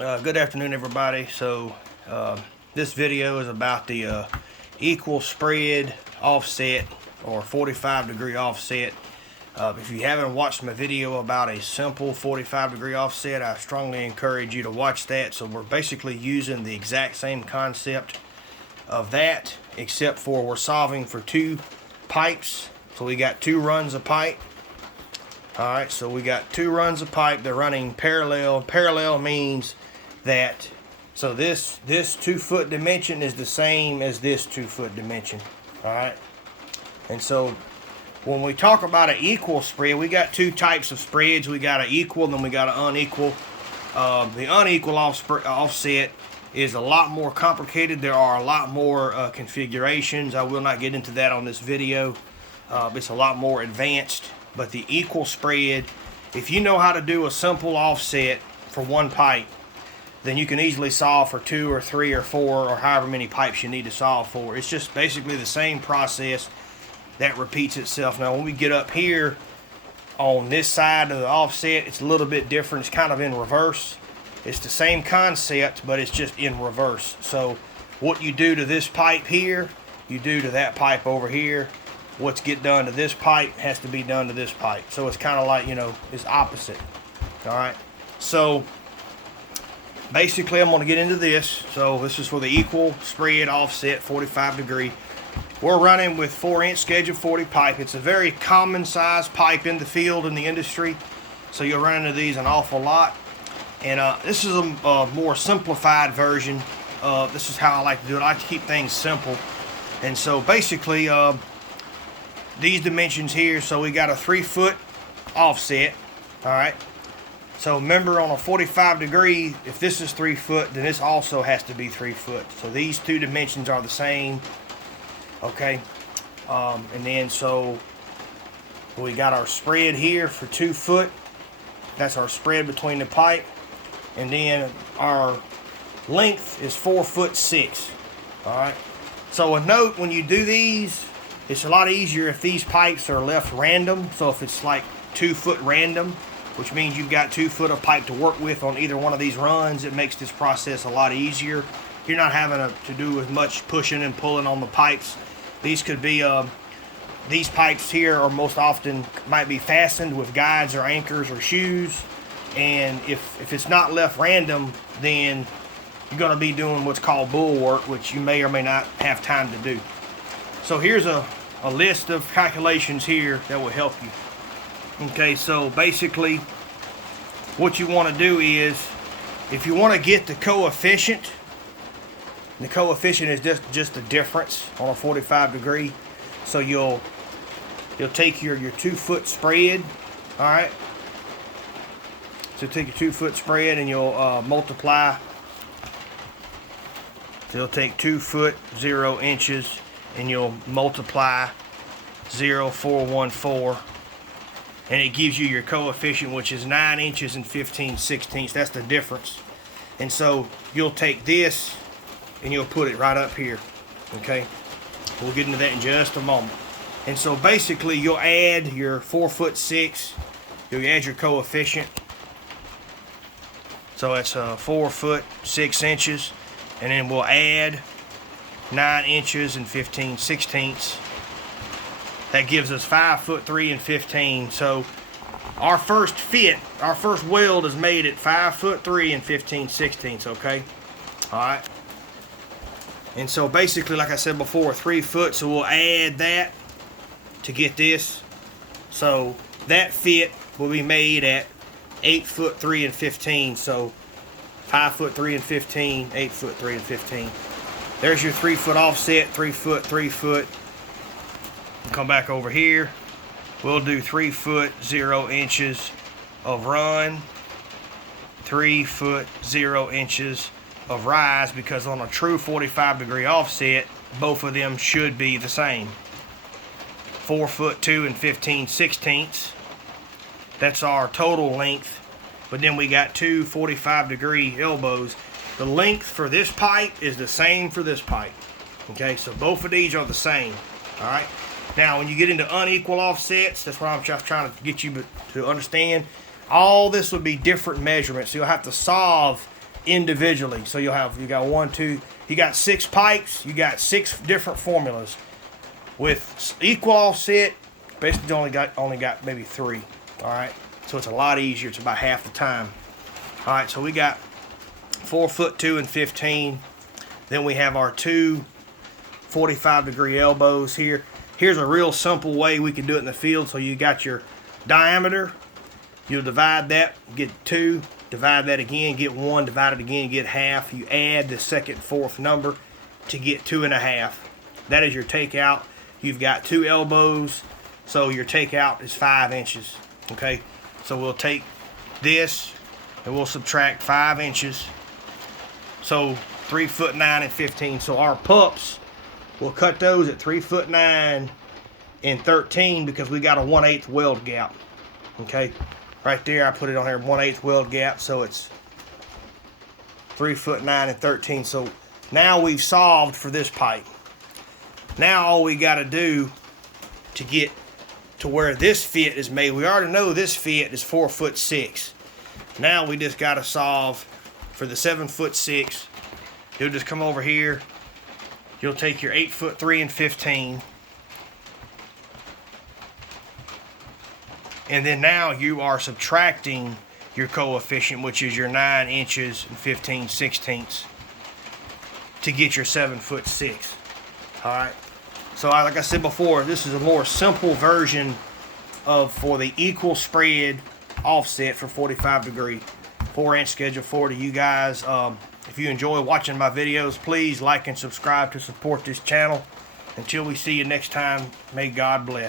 Good afternoon, everybody. So this video is about the equal spread offset or 45-degree offset. If you haven't watched my video about a simple 45-degree offset, I strongly encourage you to watch that. So we're basically using the exact same concept of that, except for we're solving for two pipes. So we got two runs of pipe. Alright, so we got two runs of pipe. They're running parallel. Parallel means that, so this 2-foot dimension is the same as this 2-foot dimension. Alright, and so when we talk about an equal spread, we got two types of spreads. We got an equal and then we got an unequal. The unequal offset is a lot more complicated. There are a lot more configurations. I will not get into that on this video. It's a lot more advanced. But the equal spread, if you know how to do a simple offset for one pipe, then you can easily solve for 2 or 3 or 4 or however many pipes you need to solve for. It's just basically the same process that repeats itself. Now when we get up here on this side of the offset, it's a little bit different. It's kind of in reverse. It's the same concept, but it's just in reverse. So what you do to this pipe here, you do to that pipe over here. What's get done to this pipe has to be done to this pipe. So it's kind of like, you know, it's opposite. Alright, so basically I'm going to get into this. So this is for the equal spread offset 45-degree. We're running with 4-inch schedule 40 pipe. It's a very common size pipe in the field, in the industry. So you'll run into these an awful lot. And this is a more simplified version. This is how I like to do it. I like to keep things simple. And so basically, these dimensions here, so we got a 3-foot offset. Alright, so remember, on a 45-degree, if this is 3 foot, then this also has to be 3 foot. So these two dimensions are the same. Okay, and then so we got our spread here for 2 foot. That's our spread between the pipe. And then our length is 4'6". Alright, so a note, when you do these, it's a lot easier if these pipes are left random. So if it's like 2 foot random, which means you've got 2 foot of pipe to work with on either one of these runs, it makes this process a lot easier. You're not having to do as much pushing and pulling on the pipes. These could be, these pipes here are most often might be fastened with guides or anchors or shoes. And if it's not left random, then you're going to be doing what's called bull work, which you may or may not have time to do. So here's a list of calculations here that will help you. Okay, so basically what you want to do is, if you want to get the coefficient is just the difference on a 45-degree. So you'll take your 2-foot spread. Alright, so take your 2-foot spread and you'll multiply. So you'll take 2 foot 0 inches and you'll multiply 0.414, and it gives you your coefficient, which is 9 inches and 15/16. That's the difference. And so you'll take this and you'll put it right up here. Okay, we'll get into that in just a moment. And so basically you'll add your 4'6", you'll add your coefficient. So that's 4 foot 6 inches, and then we'll add 9 inches and 15/16. That gives us 5'3" and 15. So our first weld is made at 5'3" and 15/16. Okay, all right. And so basically, like I said before, 3 foot. So we'll add that to get this. So that fit will be made at 8'3" and 15. So 5'3" and 15, 8'3" and 15. There's your 3-foot offset, 3 foot, 3 foot. Come back over here. We'll do 3 foot 0 inches of run, 3 foot 0 inches of rise, because on a true 45-degree offset, both of them should be the same. 4 foot 2 and 15/16. That's our total length. But then we got two 45-degree elbows. The length for this pipe is the same for this pipe. Okay, so both of these are the same. Alright, now when you get into unequal offsets, that's what I'm just trying to get you to understand. All this would be different measurements. So you'll have to solve individually. So you got 1, 2, you got 6 pipes, you got 6 different formulas with equal offset. Basically only got maybe 3. All right, so it's a lot easier. It's about half the time. All right, so we got 4'2" and 15. Then we have our 2 45-degree elbows here. Here's a real simple way we can do it in the field. So you got your diameter. You'll divide that, get 2. Divide that again, get 1. Divide it again, get half. You add the second, fourth number to get 2.5. That is your takeout. You've got 2 elbows, so your takeout is 5 inches. Okay, so we'll take this and we'll subtract 5 inches. So 3'9" and 15. So our pups, we'll cut those at 3'9" and 13 because we got a 1/8 weld gap. Okay, right there I put it on here, 1/8 weld gap, so it's 3'9" and 13. So now we've solved for this pipe. Now all we got to do to get to where this fit is made, we already know this fit is 4'6". Now we just got to solve for the 7'6". You'll just come over here. You'll take your 8'3" and 15. And then now you are subtracting your coefficient, which is your 9 inches and 15/16 to get your 7'6". All right. So like I said before, this is a more simple version for the equal spread offset for 45-degree 4-inch Schedule 4 to you guys. If you enjoy watching my videos, please like and subscribe to support this channel. Until we see you next time, may God bless.